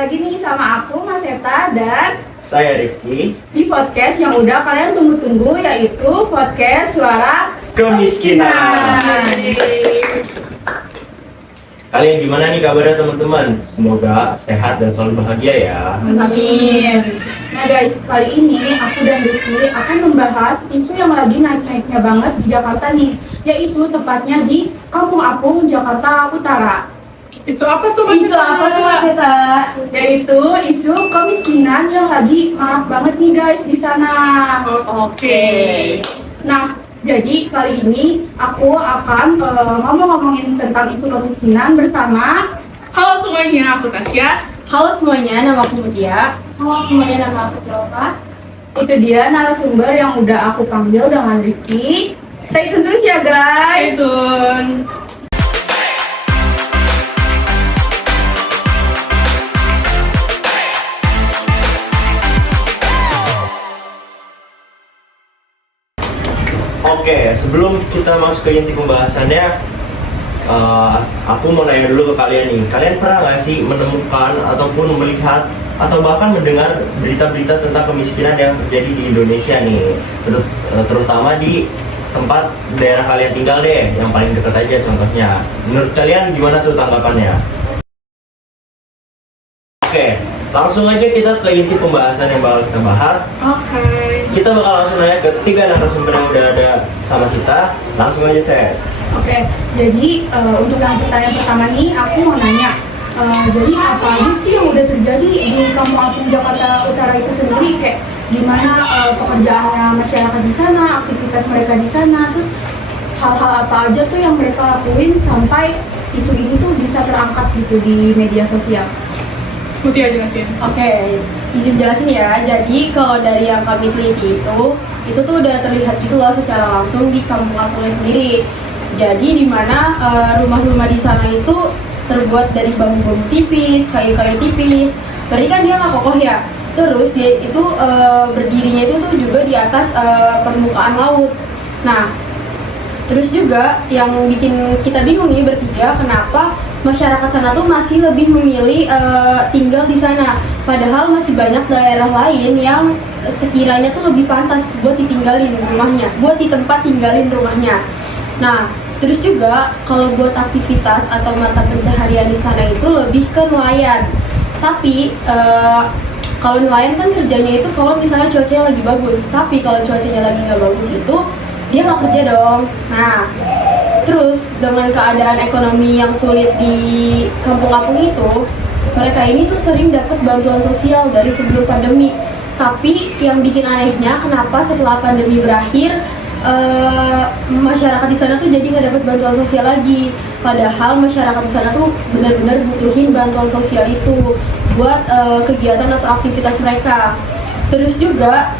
lagi nih sama aku, Mas Eta, dan Saya Rifki di podcast yang udah kalian tunggu-tunggu, yaitu podcast Suara Kemiskinan. Kalian gimana nih kabarnya teman-teman? Semoga sehat dan selalu bahagia ya. Amin. Nah guys, kali ini aku dan Rifki akan membahas isu yang lagi naik-naiknya banget di Jakarta nih, yaitu tepatnya di Kampung Apung, Jakarta Utara. Isu apa tuh Mas? Isu apa tuh Mas Eta? Yaitu isu kemiskinan yang lagi marak banget nih guys di sana. Oke. Nah, jadi kali ini aku akan ngomongin tentang isu kemiskinan bersama. Halo semuanya, aku Tasya. Halo semuanya, nama aku Mutia. Halo semuanya, nama aku Jelva. Itu dia narasumber yang udah aku panggil dengan Rifki. Stay tune terus ya guys. Stay tune. Oke, sebelum kita masuk ke inti pembahasannya, aku mau nanya dulu ke kalian nih. Kalian pernah nggak sih menemukan ataupun melihat atau bahkan mendengar berita-berita tentang kemiskinan yang terjadi di Indonesia nih, terutama di tempat daerah kalian tinggal deh, yang paling dekat aja contohnya. Menurut kalian gimana tuh tanggapannya? Oke, langsung aja kita ke inti pembahasan yang bakal kita bahas. Oke. Kita bakal langsung nanya ke tiga narasumber yang udah ada sama kita. Langsung aja saya. Oke, jadi untuk yang pertanyaan pertama nih, aku mau nanya. Jadi apa aja sih yang udah terjadi di Kampung Apung Jakarta Utara itu sendiri? Kayak gimana pekerjaannya masyarakat di sana, aktivitas mereka di sana, terus hal-hal apa aja tuh yang mereka lakuin sampai isu ini tuh bisa terangkat gitu di media sosial. Mutia jelasin. Oke, izin jelasin ya. Jadi kalau dari yang kami teliti itu tuh udah terlihat gitu loh secara langsung di kampung Apungnya sendiri. Jadi di mana rumah-rumah di sana itu terbuat dari bambu-bambu tipis, kayu-kayu tipis. Berarti kan dia nggak kokoh ya. Terus dia itu berdirinya itu tuh juga di atas permukaan laut. Nah, terus juga yang bikin kita bingung nih bertiga, kenapa masyarakat sana tuh masih lebih memilih tinggal di sana, padahal masih banyak daerah lain yang sekiranya tuh lebih pantas buat ditinggalin rumahnya, buat di tempat tinggalin rumahnya. Nah, terus juga kalau buat aktivitas atau mata pencaharian di sana itu lebih ke nelayan. Tapi kalau nelayan kan kerjanya itu kalau misalnya cuacanya lagi bagus, tapi kalau cuacanya lagi nggak bagus itu dia nggak kerja dong. Nah, terus dengan keadaan ekonomi yang sulit di Kampung Apung itu, mereka ini tuh sering dapat bantuan sosial dari sebelum pandemi. Tapi yang bikin anehnya, kenapa setelah pandemi berakhir, masyarakat di sana tuh jadi nggak dapat bantuan sosial lagi. Padahal masyarakat di sana tuh benar-benar butuhin bantuan sosial itu buat kegiatan atau aktivitas mereka. Terus juga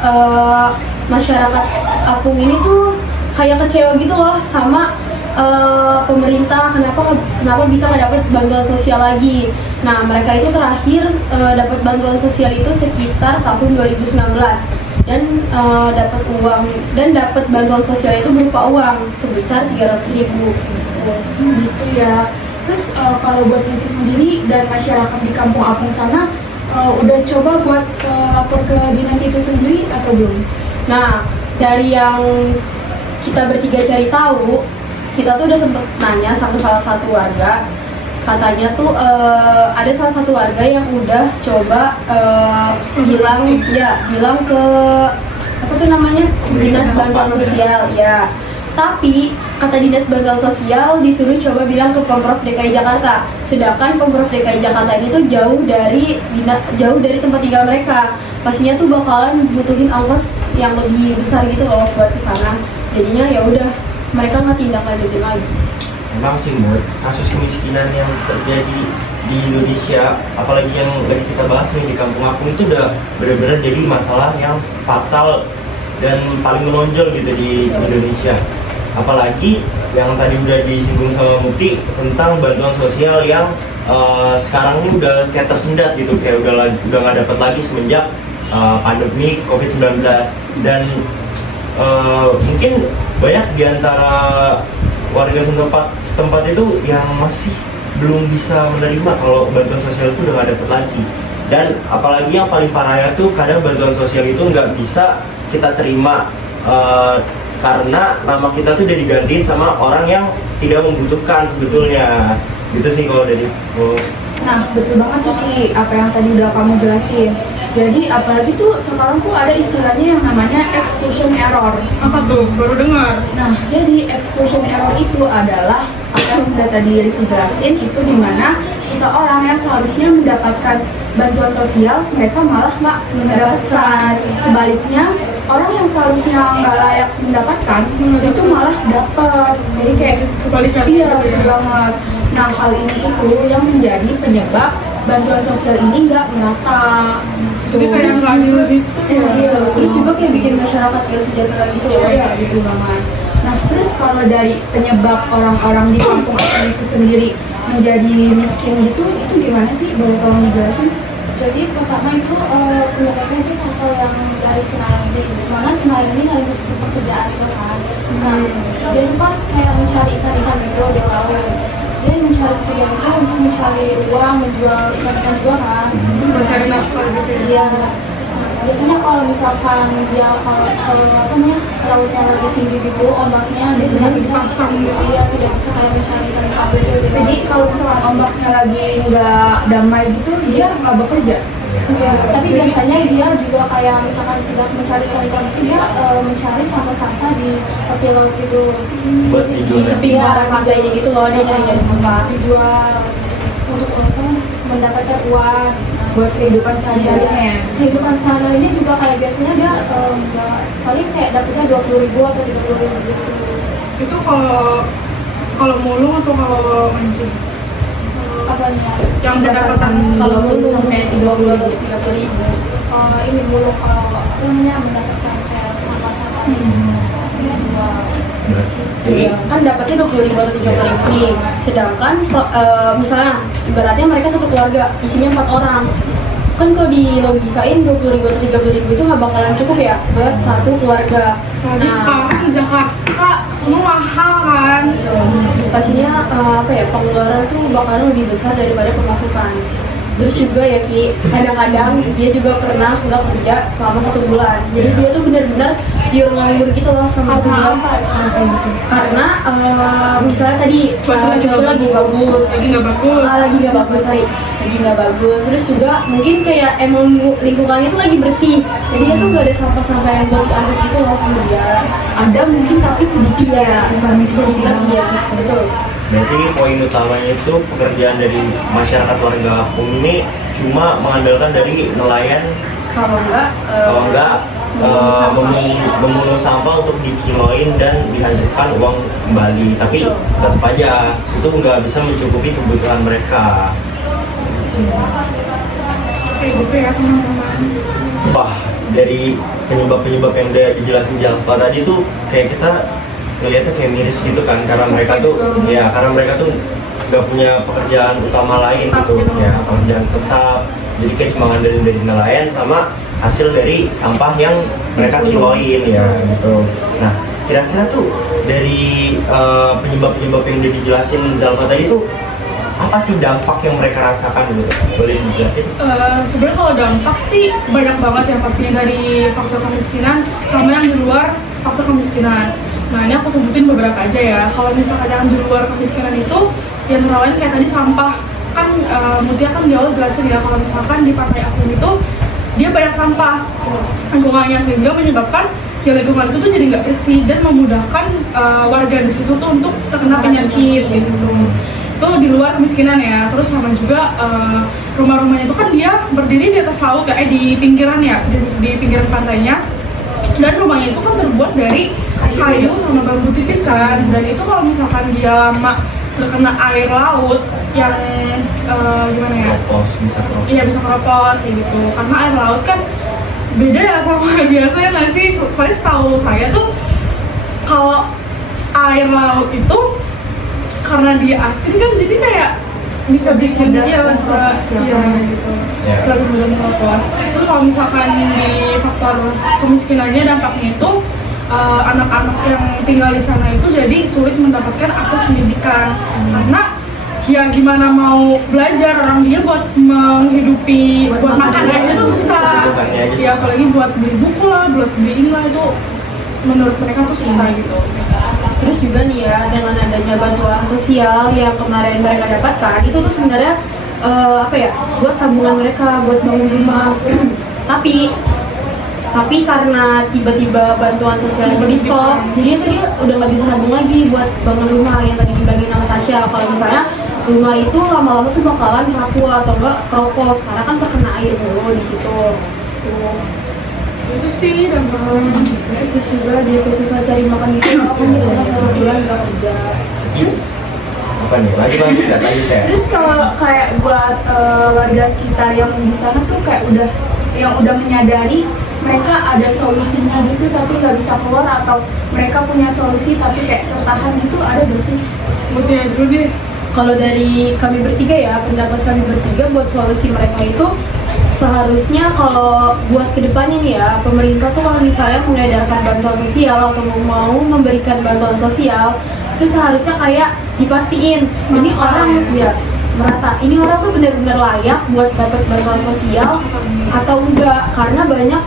masyarakat Apung ini tuh kayak kecewa gitu loh sama pemerintah, kenapa bisa nggak dapat bantuan sosial lagi. Nah, mereka itu terakhir dapat bantuan sosial itu sekitar tahun 2019 dan dapat uang dan dapat bantuan sosial itu berupa uang sebesar 300.000 Gitu ya. Terus kalau buat itu sendiri dan masyarakat di Kampung Apung sana udah coba buat lapor ke dinas itu sendiri atau belum? Nah, dari yang kita bertiga cari tahu, kita tuh udah sempet nanya sama salah satu warga. Katanya tuh ada salah satu warga yang udah coba bilang ke apa tuh namanya, dinas bantuan sosial ya. Tapi kata dinas bantuan sosial disuruh coba bilang ke Pemprov DKI Jakarta. Sedangkan Pemprov DKI Jakarta ini tuh jauh dari tempat tinggal mereka. Pastinya tuh bakalan butuhin ongkos yang lebih besar gitu loh buat kesana. Jadinya ya udah, mereka nggak tindak lanjutin lagi. Memang sih Mut, kasus kemiskinan yang terjadi di Indonesia, apalagi yang lagi kita bahas nih di Kampung Apung, itu udah benar-benar jadi masalah yang fatal dan paling menonjol gitu di Indonesia. Apalagi yang tadi udah disinggung sama Muti tentang bantuan sosial yang sekarang ini udah kayak tersendat gitu, kayak udah nggak dapat lagi semenjak pandemi COVID-19. Dan mungkin banyak di antara warga setempat itu yang masih belum bisa menerima kalau bantuan sosial itu udah nggak dapat lagi. Dan apalagi yang paling parahnya tuh kadang bantuan sosial itu nggak bisa kita terima karena nama kita tuh udah digantiin sama orang yang tidak membutuhkan sebetulnya. Gitu sih kalau dari Nah, betul banget tuh Ki, apa yang tadi udah kamu jelasin. Jadi apalagi tuh sekarang tuh ada istilahnya yang namanya exclusion error. Apa tuh? Baru dengar. Nah, jadi exclusion error itu adalah apa yang udah tadi Rifki jelasin, itu dimana seseorang yang seharusnya mendapatkan bantuan sosial, mereka malah nggak mendapatkan. Sebaliknya, orang yang seharusnya nggak layak mendapatkan, itu malah dapat. Jadi kayak Kebalikan. iya, betul banget. Nah, hal ini itu yang menjadi penyebab bantuan sosial ini nggak merata. Jadi kayak nggak adil gitu. Iya, Terus juga kayak bikin masyarakat gak sejahtera gitu loh. Iya, gitu banget. Nah, terus kalau dari penyebab orang-orang di kampung asal itu sendiri menjadi miskin gitu, itu gimana sih? Boleh tolong dijelasin? Jadi pertama itu penyebabnya itu faktor yang dari Senayan di mana Senayan ini dari industri pekerjaan itu kan. Nah, dia itu kan kayak mencari ikan-ikan itu di laut. Dia mencari pekerjaan itu untuk mencari uang, menjual ikan-ikan juga kan. Mencari nafkah gitu ya. Iya. Biasanya kalau misalkan dia kalau apa namanya lautnya lagi tinggi gitu ombaknya dia tidak bisa Pasang gitu. Iya, tidak bisa kayak mencari ikan gitu. Jadi kalau misalkan ombaknya lagi nggak damai gitu, dia nggak bekerja. Iya, tapi biasanya dia juga kayak misalkan tidak mencari ikan itu dia mencari sampah-sampah di tepi laut gitu. buat dijual. Tapi nggak pantainya gitu loh, dia nyari sampah. Dijual untuk apa? Mendapatkan uang. Buat kehidupan sehari-harinya. Kehidupan sehari-harinya juga kayak biasanya dia nggak paling kayak dapetnya 20.000 atau 30.000 gitu. Itu kalau mulung atau kalau mancing? Apanya? Yang pendapatan Kalau belum sampai 30 atau 30.000. Ini mulu kalau apa namanya mendapatkan kayak sampah-sampah dia jual. Jadi Kan dapatnya 20.000 atau 30.000 nih. Sedangkan misalnya ibaratnya mereka satu keluarga isinya 4 orang. Kan kalau dilogikain 20.000 atau 30.000 itu nggak bakalan cukup ya buat satu keluarga. Jadi sekarang di Jakarta semua mahal kan? Pastinya apa ya, pengeluaran tuh bakalan lebih besar daripada pemasukan. Terus juga ya Ki, kadang-kadang dia juga pernah nggak kerja selama 1 bulan. Jadi dia tuh benar-benar pure nganggur gitu loh sama 1 bulan. Karena misalnya tadi Cuaca lagi bagus, Lagi nggak bagus. lagi nggak bagus, lagi nggak bagus. Terus juga mungkin kayak emang lingkungannya tuh lagi bersih. Jadi dia tuh nggak ada sampah-sampah yang buat diangkut gitu loh sama dia. Ada mungkin tapi sedikit ya. Bisa dibilang iya, betul. berarti poin utamanya itu pekerjaan dari masyarakat warga kampung ini cuma mengandalkan dari nelayan, Kalau enggak memulung sampah untuk dikiloin dan dihasilkan uang kembali, tapi tetap aja itu nggak bisa mencukupi kebutuhan mereka. Kayak gitu ya teman-teman. Wah, dari penyebab-penyebab yang udah dijelasin Jalfa tadi tuh kayak kita ngeliatnya kayak miris gitu kan, karena mereka tuh nggak punya pekerjaan utama lain gitu ya, pekerjaan tetap, jadi kayak cuma ngandelin dari nelayan sama hasil dari sampah yang mereka kiloin ya gitu. Nah, kira-kira tuh dari penyebab-penyebab yang udah dijelasin Zalfa tadi tuh apa sih dampak yang mereka rasakan gitu? Boleh dijelasin? Sebenarnya kalau dampak sih banyak banget ya, pastinya dari faktor kemiskinan sama yang di luar faktor kemiskinan. Nah, ini aku sebutin beberapa aja ya. Kalau misalkan yang di luar kemiskinan itu yang lain kayak tadi sampah kan, Mutia kan di awal jelasin ya kalau misalkan di pantai Apung itu dia banyak sampah lingkungannya, sehingga menyebabkan ya lingkungan itu tuh jadi nggak bersih dan memudahkan warga di situ tuh untuk terkena penyakit gitu. Itu di luar kemiskinan ya. Terus sama juga rumah-rumahnya itu kan dia berdiri di atas laut ya, di pinggiran ya, di pinggiran pantainya, dan rumahnya itu kan terbuat dari kayu sama bambu tipis kan. Dan itu kalau misalkan dia lama terkena air laut yang gimana ya? Bisa keropos. Iya, bisa keropos kayak gitu. Karena air laut kan beda ya sama biasanya nggak sih? Soalnya setahu saya tuh kalau air laut itu karena dia asin kan jadi kayak bisa bikin dia bisa gitu. Selalu belum keropos. Terus kalau misalkan di faktor kemiskinannya dampaknya itu anak-anak yang tinggal di sana itu jadi sulit mendapatkan akses pendidikan karena ya gimana mau belajar, orang dia buat menghidupi buat makan aja tuh susah. Makannya aja Ya susah. apalagi buat beli buku lah, buat beli inilah, itu menurut mereka tuh susah gitu. Terus juga nih ya, dengan adanya bantuan sosial yang kemarin mereka dapatkan, itu tuh sebenarnya apa ya, buat tabungan mereka, buat bangun rumah. tapi karena tiba-tiba bantuan sosial itu di stop, jadi itu dia udah nggak bisa nabung lagi buat bangun rumah yang tadi dibilangin sama Tasya. Kalau misalnya rumah itu lama-lama tuh bakalan rapuh atau enggak keropos karena kan terkena air mulu di situ. Tuh. Itu sih dampak. Terus juga dia susah cari makan gitu, kan di rumah sama bulan nggak kerja. Terus apa nih? Lanjut saya. Terus kalau kayak buat warga sekitar yang di sana tuh kayak udah menyadari mereka ada solusinya gitu tapi nggak bisa keluar, atau mereka punya solusi tapi kayak tertahan gitu, ada gak sih? Mutia dulu deh. Kalau dari kami bertiga ya, pendapat kami bertiga buat solusi mereka itu seharusnya kalau buat kedepannya nih ya, pemerintah tuh kalau misalnya mengedarkan bantuan sosial atau mau memberikan bantuan sosial, itu seharusnya kayak dipastiin ini orang ya merata, ini orang tuh benar-benar layak buat dapat bantuan sosial atau enggak, karena banyak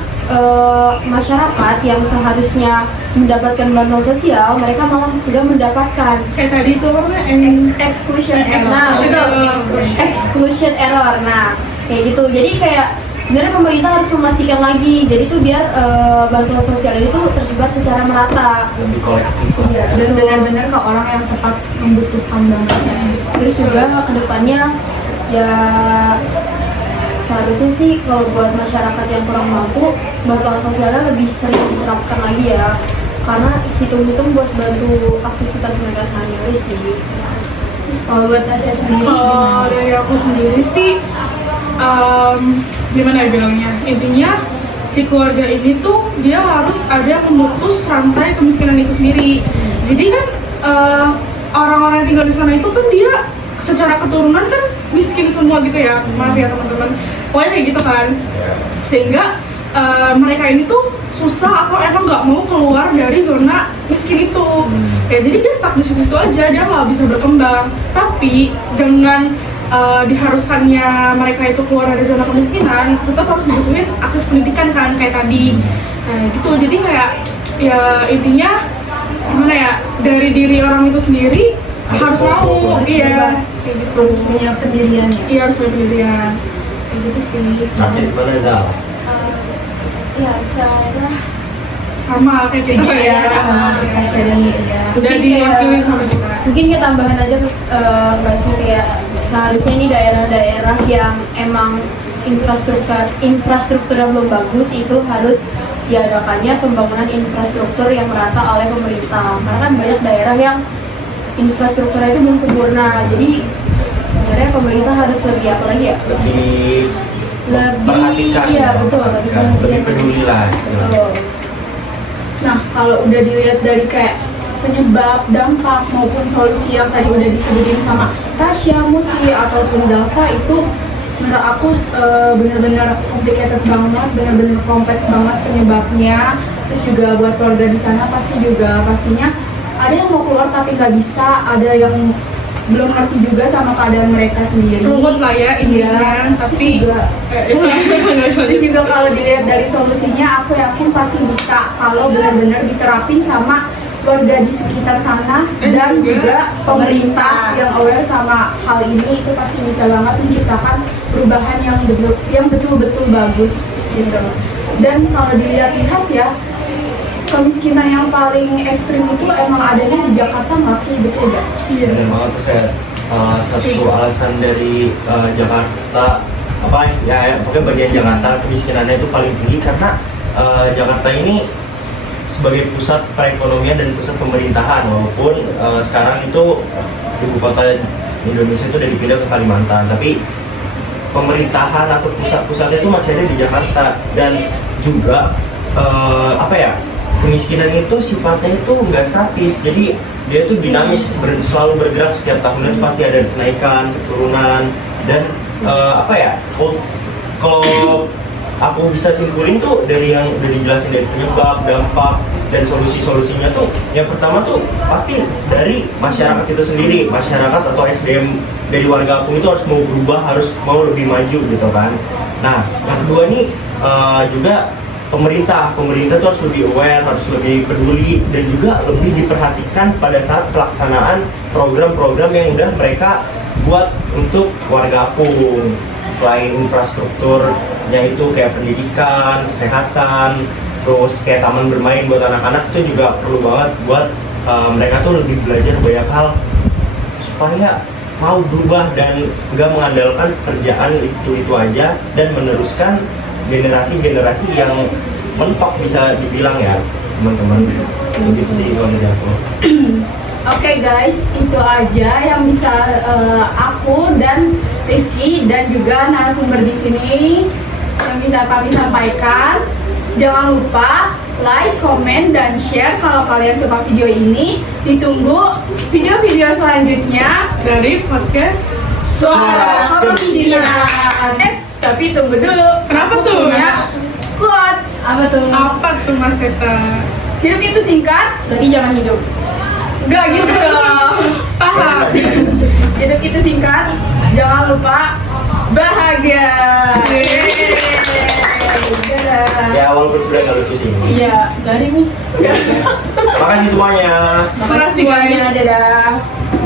masyarakat yang seharusnya mendapatkan bantuan sosial mereka malah enggak mendapatkan. Kayak tadi itu apa namanya? Exclusion error. Nah, betul. Exclusion error. Nah, kayak gitu. Jadi kayak sebenarnya pemerintah harus memastikan lagi. Jadi tuh biar bantuan sosial itu tersebar secara merata. Lebih kolektif. Iya, Dan betul. benar-benar ke orang yang tepat membutuhkan banget. Terus juga kedepannya ya seharusnya sih kalau buat masyarakat yang kurang mampu, bantuan sosialnya lebih sering diterapkan lagi ya. Karena hitung-hitung buat bantu aktivitas mereka sehari-hari sih. Terus kalau buat Tasya sendiri Kalau gimana? dari aku sendiri sih, gimana ya bilangnya? Intinya si keluarga ini tuh dia harus ada yang memutus rantai kemiskinan itu sendiri. Jadi kan orang-orang yang tinggal di sana itu kan dia secara keturunan kan miskin semua gitu ya. Maaf ya teman-teman. Pokoknya kayak gitu kan. Sehingga mereka ini tuh susah atau emang nggak mau keluar dari zona miskin itu. Ya jadi dia stuck di situ aja, dia nggak bisa berkembang. Tapi dengan diharuskannya mereka itu keluar dari zona kemiskinan, tetap harus dibutuhin akses pendidikan kan kayak tadi. Nah gitu, jadi kayak ya intinya gimana ya, dari diri orang itu sendiri harus mau, iya kayak gitu. Harus punya pendirian ya. Iya harus punya pendirian, kayak gitu sih. Nah, gimana Zal? Ya saya Sama kayak gitu Setuju ya sama Tasya dan Lydia. Udah Mungkin diwakilin kayak- sama kita. Mungkin kita tambahan aja Mbak sih, kayak seharusnya ini daerah-daerah yang emang infrastrukturnya belum bagus itu harus diadakannya pembangunan infrastruktur yang merata oleh pemerintah. Karena kan banyak daerah yang infrastrukturnya itu belum sempurna. Jadi sebenarnya pemerintah harus lebih apa lagi ya? Lebih perhatikan, iya betul, lebih peduli lah istilahnya. Betul. Nah, kalau udah dilihat dari kayak penyebab, dampak maupun solusi yang tadi udah disebutin sama Tasya, Muti ataupun Zalfa, itu menurut aku benar-benar complicated banget, benar-benar kompleks banget penyebabnya. Terus juga buat keluarga di sana pastinya ada yang mau keluar tapi nggak bisa, ada yang belum ngerti juga sama keadaan mereka sendiri. Ruwet lah ya Iya, intinya, tapi Terus juga kalau dilihat dari solusinya, aku yakin pasti bisa kalau benar-benar diterapin sama warga di sekitar sana dan juga pemerintah yang aware sama hal ini, itu pasti bisa banget menciptakan perubahan yang betul-betul bagus gitu. Dan kalau dilihat-lihat ya, kemiskinan yang paling ekstrim itu emang adanya di Jakarta, Maki, betul gak? iya. Benar banget tuh saya. Salah satu alasan dari Jakarta pokoknya bagian Jakarta kemiskinannya itu paling tinggi karena Jakarta ini sebagai pusat perekonomian dan pusat pemerintahan, walaupun sekarang itu ibu kota Indonesia itu udah dipindah ke Kalimantan, tapi pemerintahan atau pusat-pusatnya itu masih ada di Jakarta. Dan juga kemiskinan itu sifatnya itu nggak statis, jadi dia itu dinamis, selalu bergerak. Setiap tahunnya itu pasti ada kenaikan, keturunan, dan kalau aku bisa simpulin tuh dari yang udah dijelasin dari penyebab, dampak, dan solusi-solusinya tuh yang pertama tuh pasti dari masyarakat itu sendiri, masyarakat atau SDM dari warga Apung itu harus mau berubah, harus mau lebih maju gitu kan. Nah, yang kedua nih juga pemerintah tuh harus lebih aware, harus lebih peduli dan juga lebih diperhatikan pada saat pelaksanaan program-program yang udah mereka buat untuk warga Apung. Selain infrastrukturnya itu kayak pendidikan, kesehatan, terus kayak taman bermain buat anak-anak itu juga perlu banget buat mereka tuh lebih belajar banyak hal supaya mau berubah dan nggak mengandalkan kerjaan itu aja dan meneruskan generasi-generasi yang mentok bisa dibilang ya teman-teman. Begitu sih kalau dari aku. Oke guys, itu aja yang bisa aku dan Rifki dan juga narasumber di sini yang bisa kami sampaikan. Jangan lupa like, comment, dan share kalau kalian suka video ini. Ditunggu video-video selanjutnya Dari podcast Suara Kemiskinan. Tapi tunggu dulu. Kenapa Aku tuh? punya quotes. Apa tuh? apa tuh Mas Eta? Hidup itu singkat, Berarti jangan hidup. gak gitu dong. Paham? Hidup itu singkat, jangan lupa bahagia. Dadah. Ya walaupun sebenarnya nggak lucu sih. Iya, garing nih. Makasih semuanya. Makasih guys. Dadah.